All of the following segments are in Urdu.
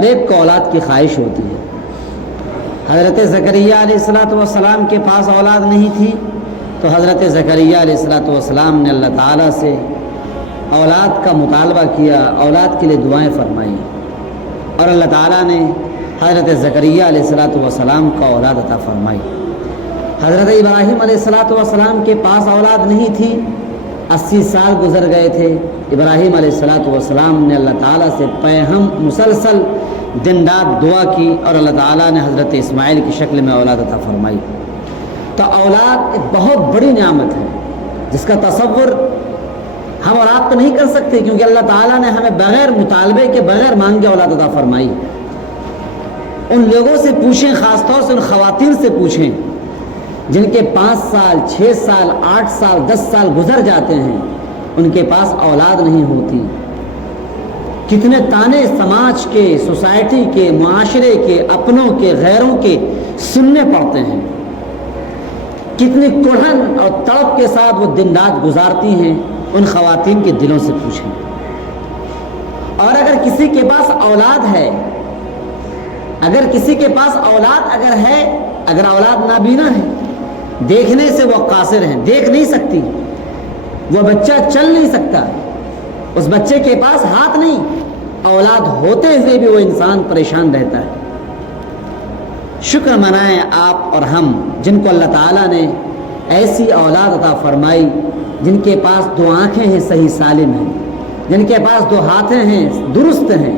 ہر ایک کو اولاد کی خواہش ہوتی ہے۔ حضرت زکریا علیہ السلام کے پاس اولاد نہیں تھی تو حضرت زکریا علیہ السلام نے اللہ تعالیٰ سے اولاد کا مطالبہ کیا، اولاد کے لیے دعائیں فرمائیں، اور اللہ تعالیٰ نے حضرت زکریا علیہ السلام کو اولاد عطا فرمائی۔ حضرت ابراہیم علیہ السلام کے پاس اولاد نہیں تھی، 80 سال گزر گئے تھے۔ ابراہیم علیہ السلام نے اللہ تعالیٰ سے پیہم مسلسل دن رات دعا کی، اور اللہ تعالیٰ نے حضرت اسماعیل کی شکل میں اولاد عطا فرمائی۔ تو اولاد ایک بہت بڑی نعمت ہے جس کا تصور ہم اور آپ تو نہیں کر سکتے، کیونکہ اللہ تعالیٰ نے ہمیں بغیر مطالبے کے، بغیر مانگے اولاد عطا فرمائی۔ ان لوگوں سے پوچھیں، خاص طور سے ان خواتین سے پوچھیں جن کے 5 سال 6 سال 8 سال 10 سال گزر جاتے ہیں، ان کے پاس اولاد نہیں ہوتی۔ کتنے تانے سماج کے، سوسائٹی کے، معاشرے کے، اپنوں کے، غیروں کے سننے پڑتے ہیں، کتنی کڑھن اور تڑپ کے ساتھ وہ دن رات گزارتی ہیں۔ ان خواتین کے دلوں سے پوچھیں۔ اور اگر کسی کے پاس اولاد ہے، اگر کسی کے پاس اولاد اگر اولاد نابینا ہے، دیکھنے سے وہ قاصر ہیں، دیکھ نہیں سکتی، وہ بچہ چل نہیں سکتا، اس بچے کے پاس ہاتھ نہیں، اولاد ہوتے ہوئے بھی وہ انسان پریشان رہتا ہے۔ شکر منائیں آپ اور ہم جن کو اللہ تعالیٰ نے ایسی اولاد عطا فرمائی، جن کے پاس 2 آنکھیں ہیں صحیح سالم ہیں، جن کے پاس 2 ہاتھیں ہیں درست ہیں،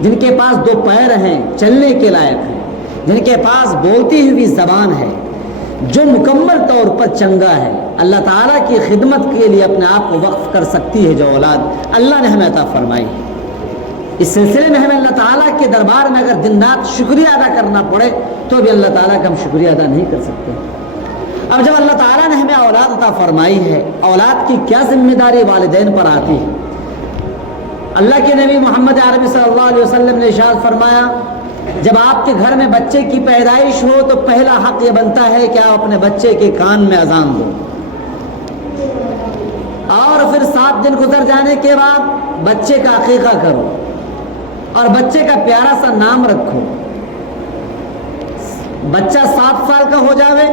جن کے پاس 2 پیر ہیں چلنے کے لائق ہیں، جن کے پاس بولتی ہوئی زبان ہے، جو مکمل طور پر چنگا ہے، اللہ تعالیٰ کی خدمت کے لیے اپنے آپ کو وقف کر سکتی ہے، جو اولاد اللہ نے ہمیں عطا فرمائی۔ اس سلسلے میں ہمیں اللہ تعالیٰ کے دربار میں اگر دن رات شکریہ ادا کرنا پڑے تو بھی اللہ تعالیٰ کا ہم شکریہ ادا نہیں کر سکتے۔ اب جب اللہ تعالیٰ نے ہمیں اولاد عطا فرمائی ہے، اولاد کی کیا ذمہ داری والدین پر آتی ہے؟ اللہ کے نبی محمد عربی صلی اللہ علیہ وسلم نے ارشاد فرمایا، جب آپ کے گھر میں بچے کی پیدائش ہو تو پہلا حق یہ بنتا ہے کہ آپ اپنے بچے کے کان میں اذان دو، اور پھر 7 دن گزر جانے کے بعد بچے کا عقیقہ کرو اور بچے کا پیارا سا نام رکھو۔ بچہ 7 سال کا ہو جاوے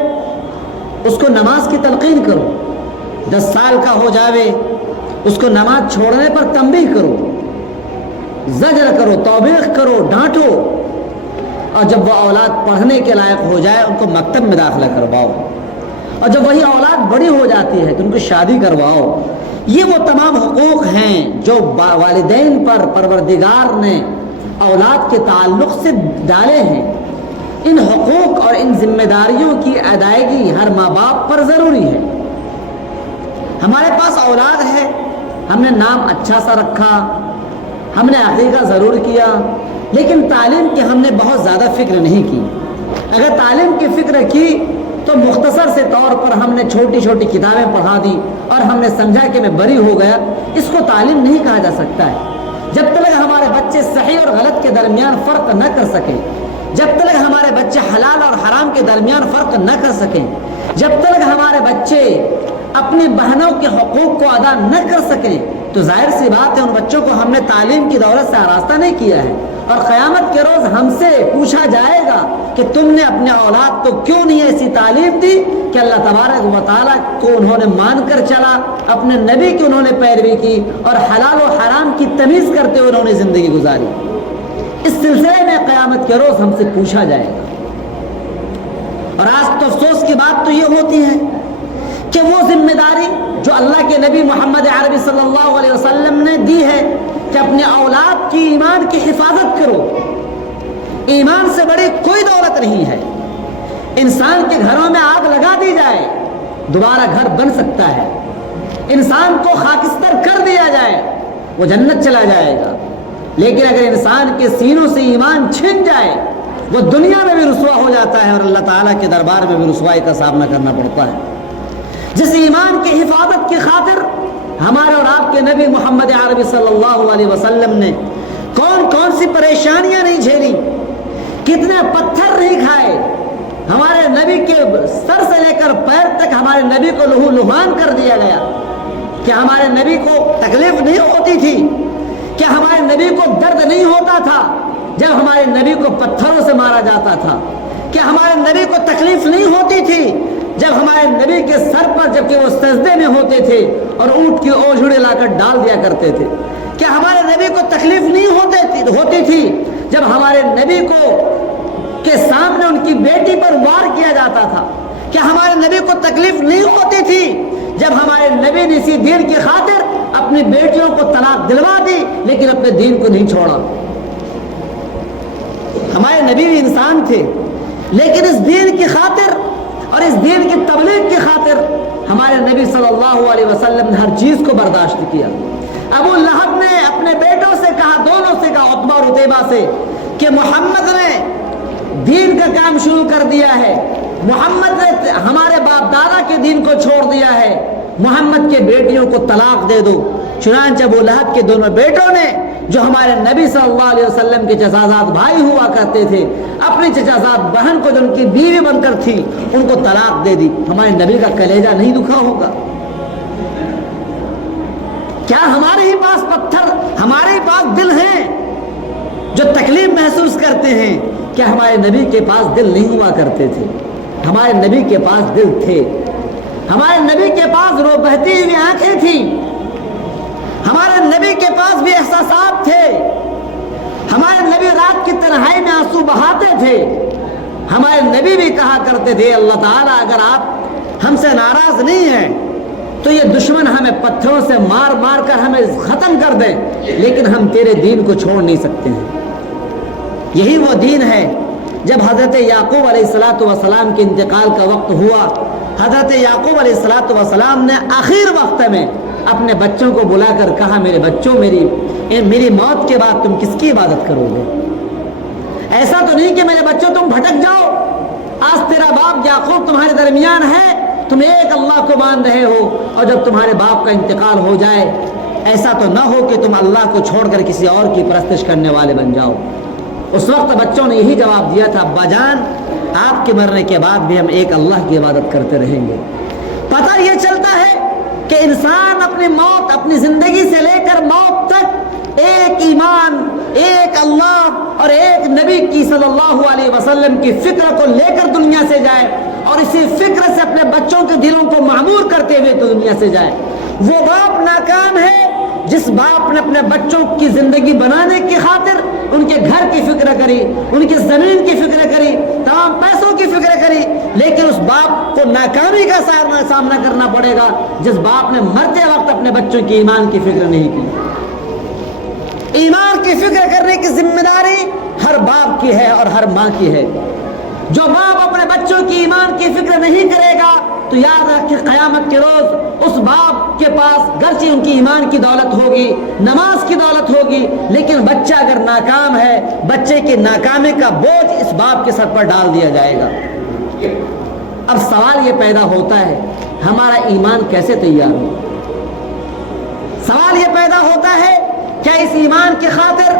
اس کو نماز کی تلقین کرو، 10 سال کا ہو جاوے اس کو نماز چھوڑنے پر تنبیہ کرو، زجر کرو، توبیخ کرو، ڈانٹو، اور جب وہ اولاد پڑھنے کے لائق ہو جائے ان کو مکتب میں داخلہ کرواؤ، اور جب وہی اولاد بڑی ہو جاتی ہے تو ان کو شادی کرواؤ۔ یہ وہ تمام حقوق ہیں جو والدین پر پروردگار نے اولاد کے تعلق سے ڈالے ہیں۔ ان حقوق اور ان ذمہ داریوں کی ادائیگی ہر ماں باپ پر ضروری ہے۔ ہمارے پاس اولاد ہے، ہم نے نام اچھا سا رکھا، ہم نے عقیقہ ضرور کیا، لیکن تعلیم کی ہم نے بہت زیادہ فکر نہیں کی۔ اگر تعلیم کی فکر کی تو مختصر سے طور پر ہم نے چھوٹی چھوٹی کتابیں پڑھا دی اور ہم نے سمجھا کہ میں بری ہو گیا، اس کو تعلیم نہیں کہا جا سکتا ہے۔ جب تک ہمارے بچے صحیح اور غلط کے درمیان فرق نہ کر سکیں، جب تک ہمارے بچے حلال اور حرام کے درمیان فرق نہ کر سکیں، جب تک ہمارے بچے اپنی بہنوں کے حقوق کو ادا نہ کر سکیں، تو ظاہر سی بات ہے ان بچوں کو ہم نے تعلیم کی دولت سے آراستہ نہیں کیا ہے، اور قیامت کے روز ہم سے پوچھا جائے گا کہ تم نے اپنے اولاد کو کیوں نہیں ایسی تعلیم دی کہ اللہ تبارک و تعالیٰ کو انہوں نے مان کر چلا، اپنے نبی کی انہوں نے پیروی کی، اور حلال و حرام کی تمیز کرتے ہوئے انہوں نے زندگی گزاری۔ اس سلسلے میں قیامت کے روز ہم سے پوچھا جائے گا۔ اور آج تو افسوس کی بات تو یہ ہوتی ہے کہ وہ ذمہ داری جو اللہ کے نبی محمد عربی صلی اللہ علیہ وسلم نے دی ہے کہ اپنے اولاد کی ایمان کی حفاظت کرو، ایمان سے بڑی کوئی دولت نہیں ہے۔ انسان کے گھروں میں آگ لگا دی جائے دوبارہ گھر بن سکتا ہے، انسان کو خاکستر کر دیا جائے وہ جنت چلا جائے گا، لیکن اگر انسان کے سینوں سے ایمان چھن جائے وہ دنیا میں بھی رسوا ہو جاتا ہے اور اللہ تعالیٰ کے دربار میں بھی رسوائی کا سامنا کرنا پڑتا ہے۔ جس ایمان کی حفاظت کی خاطر ہمارے اور آپ کے نبی محمد عربی صلی اللہ علیہ وسلم نے کون کون سی پریشانیاں نہیں جھیلی، کتنے پتھر نہیں کھائے، ہمارے نبی کے سر سے لے کر پیر تک ہمارے نبی کو لہو لہان کر دیا گیا، کہ ہمارے نبی کو تکلیف نہیں ہوتی تھی، کہ ہمارے نبی کو درد نہیں ہوتا تھا، جب ہمارے نبی کو پتھروں سے مارا جاتا تھا؟ کیا ہمارے نبی کو تکلیف نہیں ہوتی تھی جب ہمارے نبی کے سر پر جبکہ وہ سجدے میں ہوتے تھے اور اونٹ کی اوجھڑے لا کر ڈال دیا کرتے تھے؟ کیا ہمارے نبی کو تکلیف نہیں ہوتی تھی جب ہمارے نبی کو کے سامنے ان کی بیٹی پر وار کیا جاتا تھا؟ کیا ہمارے نبی کو تکلیف نہیں ہوتی تھی جب ہمارے نبی نے اسی دین کی خاطر اپنی بیٹیوں کو طلاق دلوا دی لیکن اپنے دین کو نہیں چھوڑا؟ ہمارے نبی بھی انسان تھے لیکن اس دین کی خاطر اور اس دین کی تبلیغ کی خاطر ہمارے نبی صلی اللہ علیہ وسلم نے ہر چیز کو برداشت کیا۔ ابو لہب نے اپنے بیٹوں سے کہا، دونوں سے کہا، عتبہ اور عتیبہ سے، کہ محمد نے دین کا کام شروع کر دیا ہے، محمد نے ہمارے باپ دادا کے دین کو چھوڑ دیا ہے، محمد کے بیٹیوں کو طلاق دے دو۔ چنانچہ ابو لہب کے دونوں بیٹوں نے جو ہمارے نبی صلی اللہ علیہ وسلم کے چچازاد بھائی ہوا کرتے تھے، اپنی چچازاد بہن کو جو ان کی بیوی بن کر تھی ان کو طلاق دے دی۔ ہمارے نبی کا کلیجہ نہیں دکھا ہوگا؟ کیا ہمارے ہی پاس پتھر، ہمارے ہی پاس دل ہیں جو تکلیف محسوس کرتے ہیں؟ کیا ہمارے نبی کے پاس دل نہیں ہوا کرتے تھے؟ ہمارے نبی کے پاس دل تھے، ہمارے نبی کے پاس رو بہتی ہوئی آنکھیں تھیں، ہمارے نبی کے پاس بھی احساسات تھے، ہمارے نبی رات کی تنہائی میں آنسو بہاتے تھے، ہمارے نبی بھی کہا کرتے تھے اللہ تعالیٰ اگر آپ ہم سے ناراض نہیں ہیں تو یہ دشمن ہمیں پتھروں سے مار مار کر ہمیں ختم کر دیں لیکن ہم تیرے دین کو چھوڑ نہیں سکتے ہیں۔ یہی وہ دین ہے۔ جب حضرت یعقوب علیہ السلام کے انتقال کا وقت ہوا، حضرت یعقوب علیہ السلام نے آخر وقت میں اپنے بچوں کو بلا کر کہا، میرے بچوں، میری موت کے بعد تم کس کی عبادت کرو گے؟ ایسا تو نہیں کہ میرے بچوں تم بھٹک جاؤ، آج تیرا باپ یعقوب تمہارے درمیان ہے، تم ایک اللہ کو مان رہے ہو، اور جب تمہارے باپ کا انتقال ہو جائے ایسا تو نہ ہو کہ تم اللہ کو چھوڑ کر کسی اور کی پرستش کرنے والے بن جاؤ۔ اس وقت بچوں نے یہی جواب دیا تھا، ابا جان آپ کے مرنے کے بعد بھی ہم ایک اللہ کی عبادت کرتے رہیں گے۔ پتہ یہ چلتا ہے کہ انسان اپنی موت، اپنی زندگی سے لے کر موت تک ایک ایمان، ایک اللہ اور ایک نبی کی صلی اللہ علیہ وسلم کی فکر کو لے کر دنیا سے جائے اور اسی فکر سے اپنے بچوں کے دلوں کو معمور کرتے ہوئے تو دنیا سے جائے۔ وہ باپ ناکام ہے جس باپ نے اپنے بچوں کی زندگی بنانے کی خاطر ان کے گھر کی فکر کری، ان کی زمین کی فکر کری، تمام پیسوں کی فکر کری، لیکن اس باپ کو ناکامی کا سامنا کرنا پڑے گا جس باپ نے مرتے وقت اپنے بچوں کی ایمان کی فکر نہیں کی۔ ایمان کی فکر کرنے کی ذمہ داری ہر باپ کی ہے اور ہر ماں کی ہے۔ جو باپ اپنے بچوں کی ایمان کی فکر نہیں کرے گا تو یاد رکھیں قیامت کے روز اس باپ کے پاس گرچہ ان کی ایمان کی دولت ہوگی، نماز کی دولت ہوگی، لیکن بچہ اگر ناکام ہے بچے کی ناکامی کا بوجھ اس باپ کے سر پر ڈال دیا جائے گا۔ اب سوال یہ پیدا ہوتا ہے ہمارا ایمان کیسے تیار ہو؟ سوال یہ پیدا ہوتا ہے کیا اس ایمان کی خاطر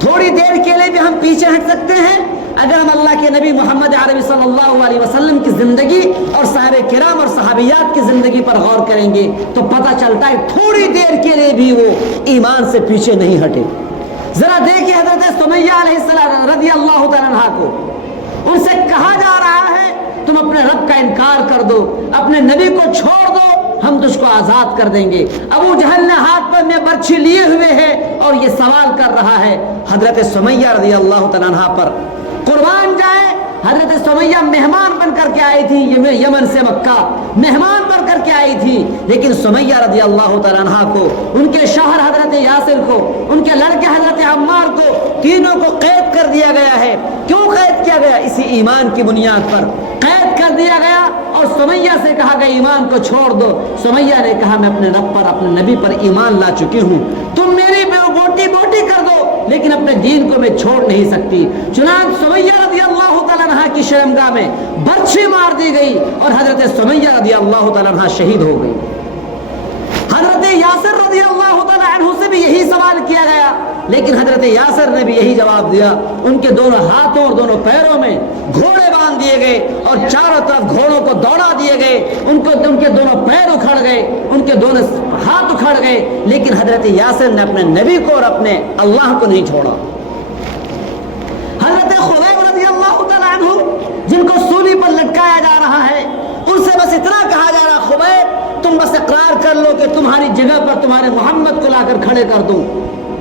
تھوڑی دیر کے لیے بھی ہم پیچھے ہٹ سکتے ہیں؟ اگر ہم اللہ کے نبی محمد عربی صلی اللہ علیہ وسلم کی زندگی اور صحابہ کرام اور صحابیات کی زندگی پر غور کریں گے تو پتہ چلتا ہے تھوڑی دیر کے لیے بھی وہ ایمان سے پیچھے نہیں ہٹے۔ ذرا دیکھیے حضرت سمیہ علیہ السلام رضی اللہ تعالیٰ عنہ کو، ان سے کہا جا رہا ہے تم اپنے رب کا انکار کر دو، اپنے نبی کو چھوڑ دو، ہم تجھ کو آزاد کر دیں گے۔ ابو جہل نے ہاتھ پر میں برچھی لیے ہوئے ہے اور یہ سوال کر رہا ہے حضرت سمیہ رضی اللہ تعالیٰ عنہ پر۔ قربان جائے حضرت سمیہ مہمان بن کر کے آئی تھی یمن سے مکہ، مہمان بن کر کے آئی تھی، لیکن سمیہ رضی اللہ تعالیٰ عنہ کو، ان کے شوہر حضرت یاسر کو، ان کے لڑکے حضرت عمار کو، تینوں کو قید کر دیا گیا ہے۔ کیوں قید کیا گیا؟ اسی ایمان کی بنیاد پر قید کر دیا گیا اور سمیہ سے کہا گیا ایمان کو چھوڑ دو۔ سمیہ نے کہا میں اپنے رب پر، اپنے نبی پر ایمان لا چکی ہوں، تم میری بوٹی بوٹی کر دو لیکن اپنے دین کو میں چھوڑ نہیں سکتی۔ چنانچہ سمیہ رضی اللہ تعالیٰ عنہ کی شرمگاہ میں برچھی مار دی گئی اور حضرت سمیہ رضی اللہ تعالیٰ عنہ شہید ہو گئی۔ حضرت یاسر رضی اللہ تعالیٰ عنہ سے بھی یہی سوال کیا گیا لیکن حضرت یاسر نے بھی یہی جواب دیا۔ ان کے دونوں ہاتھوں اور دونوں پیروں میں گھوڑے باندھ دیے گئے اور چاروں طرف گھوڑوں کو دوڑا دیے گئے، ان کے دونوں پیر اکھڑ گئے، ان کے دونوں ہاتھ اکھڑ گئے، لیکن حضرت یاسر نے اپنے نبی کو اور اپنے اللہ کو نہیں چھوڑا۔ سمجھایا جا رہا ہے، ان سے بس اتنا کہا جا رہا خبیب تم بس اقرار کر لو کہ تمہاری جگہ پر تمہارے محمد کو لا کر کھڑے کر دوں،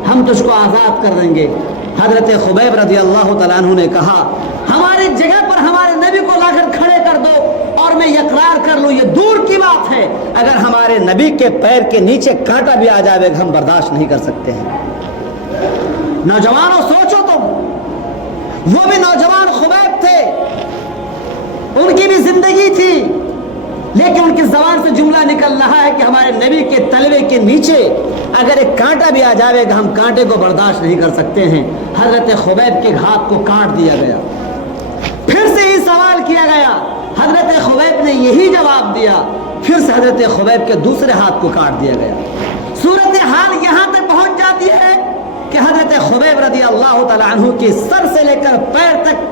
ہم تجھ کو آزاد کر دیں گے۔ حضرت خبیب رضی اللہ تعالیٰ عنہ نے کہا ہماری جگہ پر ہمارے نبی کو لا کر کھڑے کر دو اور میں یہ اقرار کر لوں، یہ دور کی بات ہے اگر ہمارے نبی کے پیر کے نیچے کانٹا بھی آ جائے گا ہم برداشت نہیں کر سکتے ہیں۔ نوجوانوں سوچو تم، وہ بھی نوجوان خبیب تھے، ان کی بھی زندگی تھی، لیکن ان کی زبان سے جملہ نکل رہا ہے کہ ہمارے نبی کے تلوے کے نیچے اگر ایک کانٹا بھی آ جائے گا ہم کانٹے کو برداشت نہیں کر سکتے ہیں۔ حضرت خبیب کے ہاتھ کو کاٹ دیا گیا، پھر سے ہی سوال کیا گیا، حضرت خبیب نے یہی جواب دیا، پھر سے حضرت خبیب کے دوسرے ہاتھ کو کاٹ دیا گیا۔ صورتحال یہاں تک پہنچ جاتی ہے کہ حضرت خبیب رضی اللہ تعالیٰ عنہ کی سر سے لے کر پیر تک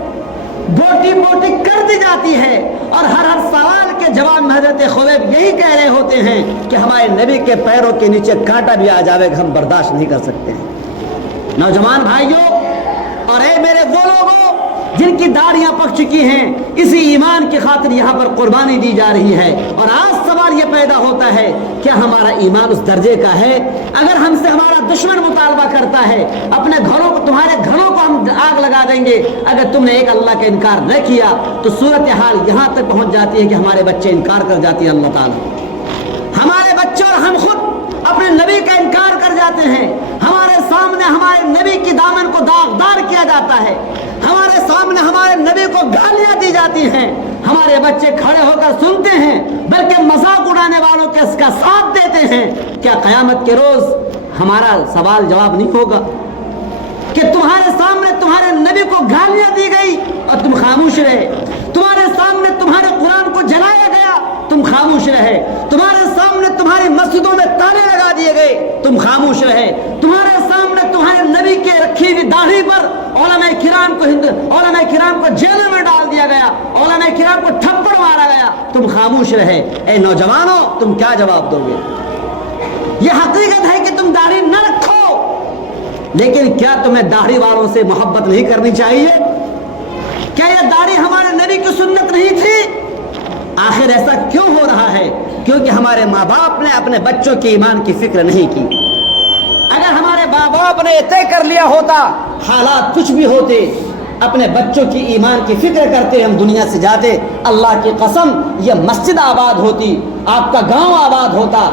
بوٹی بوٹی کر دی جاتی ہے، اور ہر سوال کے جواب میں حضرت خبیب یہی کہہ رہے ہوتے ہیں کہ ہمارے نبی کے پیروں کے نیچے کانٹا بھی آ جائے گا ہم برداشت نہیں کر سکتے ہیں۔ نوجوان بھائیوں اور اے میرے وہ لوگوں جن کی داڑیاں پک چکی ہیں، اسی ایمان کی خاطر یہاں پر قربانی دی جا رہی ہے، اور آج سوال یہ پیدا ہوتا ہے کیا ہمارا ایمان اس درجے کا ہے؟ اگر ہم سے ہمارا دشمن مطالبہ کرتا ہے اپنے گھروں کو، تمہارے گھروں کو ہم آگ لگا دیں گے اگر تم نے ایک اللہ کا انکار نہ کیا، تو صورتحال یہاں تک پہنچ جاتی ہے کہ ہمارے بچے انکار کر جاتی ہیں اللہ تعالیٰ، ہمارے بچے اور ہم خود اپنے نبی کا انکار کر جاتے ہیں، ہمارے سامنے ہمارے نبی کی دامن کو داغدار کیا جاتا ہے، ہمارے سامنے ہمارے نبی کو گالیاں دی جاتی ہیں، ہمارے بچے کھڑے ہو کر سنتے ہیں بلکہ مذاق اڑانے والوں کے اس کا ساتھ دیتے ہیں۔ کیا قیامت کے روز ہمارا سوال جواب نہیں ہوگا کہ تمہارے سامنے تمہارے نبی کو گالیاں دی گئی اور تم خاموش رہے، تمہارے سامنے تمہارے قرآن کو جلایا گیا تم خاموش رہے، تمہارے سامنے تمہاری مسجدوں میں تالے لگا دیے گئے تم خاموش رہے، تمہارے سامنے تمہارے نبی کے رکھی ہوئی داڑھی پر علماء کرام کو جیل میں ڈال دیا گیا، علماء کرام کو تھپڑ مارا گیا، تم خاموش رہے۔ اے نوجوانوں تم کیا جواب دو گے؟ یہ حقیقت ہے کہ تم داڑھی نہ رکھو، لیکن کیا تمہیں داڑھی والوں سے محبت نہیں کرنی چاہیے؟ کیا یہ داڑھی ہمارے نبی کی سنت نہیں تھی؟ آخر ایسا کیوں ہو رہا ہے؟ کیونکہ ہمارے ماں باپ نے اپنے بچوں کے ایمان کی فکر نہیں کی۔ اگر ہمارے ماں باپ نے طے کر لیا ہوتا، حالات کچھ بھی ہوتے، اپنے بچوں کی ایمان کی فکر کرتے ہم دنیا سے جاتے، اللہ کی قسم یہ مسجد آباد ہوتی، آپ کا گاؤں آباد ہوتا۔